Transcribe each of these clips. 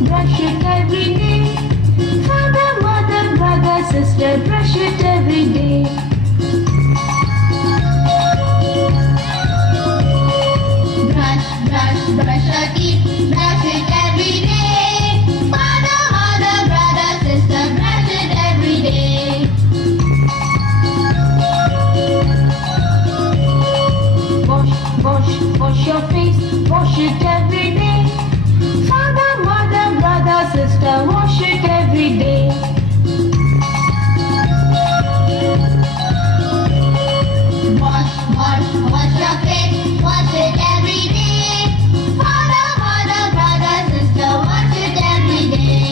Brush it every day. Father, mother, brother, sister, brush it every day. Brush, brush, brush your teeth, brush it every day. Father, mother, brother, sister, brush it every day. Wash your face, wash it every day. Father, mother, brother, sister, wash it every day. Wash your face, wash it every day. Father, mother, brother, sister, wash it every day.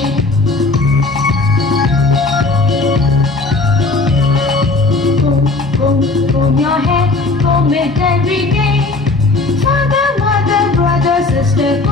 Comb your hair, comb it every day. Father, mother, brother, sister,